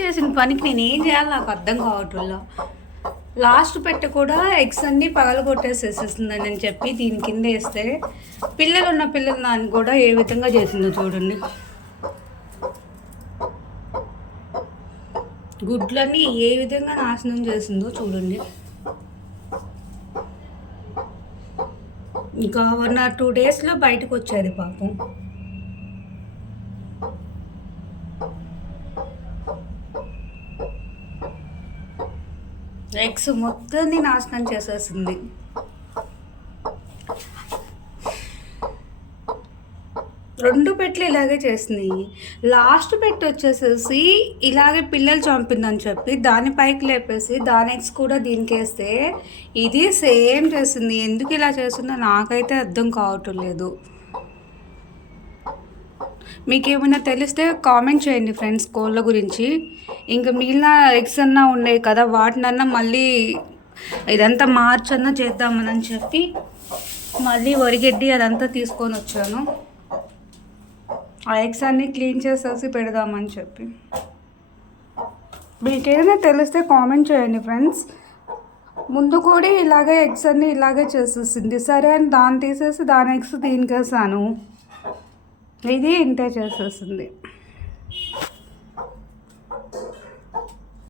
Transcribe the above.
చేసిన పనికి నేను ఏం చేయాలి నాకు అర్థం కావట్లేదు. లాస్ట్ కూడా ఎగ్స్ అన్నీ పగలగొట్టేసేసేసిందని అని చెప్పి దీని కింద వేస్తే పిల్లలు దాన్ని కూడా ఏ విధంగా చేసిందో చూడండి. గుడ్లన్నీ ఏ విధంగా నాశనం చేసిందో చూడండి. ఇంకా 1 or 2 డేస్లో బయటకు వచ్చేది పాపం. ఎగ్స్ మొత్తాన్ని నాశనం చేసేసింది. రెండు పెట్లు ఇలాగే చేసినాయి. లాస్ట్ పెట్టి వచ్చేసేసి ఇలాగే పిల్లలు చంపిందని చెప్పి దాని పైకి లేపేసి దాని ఎగ్స్ కూడా దీనికి వేస్తే ఇది సేమ్ చేసింది. ఎందుకు ఇలా చేస్తుందో నాకైతే అర్థం కావట్లేదు. మీకేమైనా తెలిస్తే కామెంట్ చేయండి ఫ్రెండ్స్ కోళ్ళ గురించి. ఇంకా మిగిలిన ఎగ్స్ అన్నా ఉన్నాయి కదా, వాటినన్నా మళ్ళీ ఇదంతా మార్చన్నా చేద్దామని చెప్పి మళ్ళీ వరిగడ్డి అదంతా తీసుకొని వచ్చాను. ఆ ఎగ్స్ అన్నీ క్లీన్ చేసేసి పెడదామని చెప్పి. మీకు ఏదైనా తెలిస్తే కామెంట్ చేయండి ఫ్రెండ్స్. ముందు కూడా ఇలాగే ఎగ్స్ అన్నీ ఇలాగే చేసేసింది. సరే అని దాన్ని తీసేసి దాని ఎగ్స్ దీనికేసాను. ఇది ఇంతే చేసేసింది.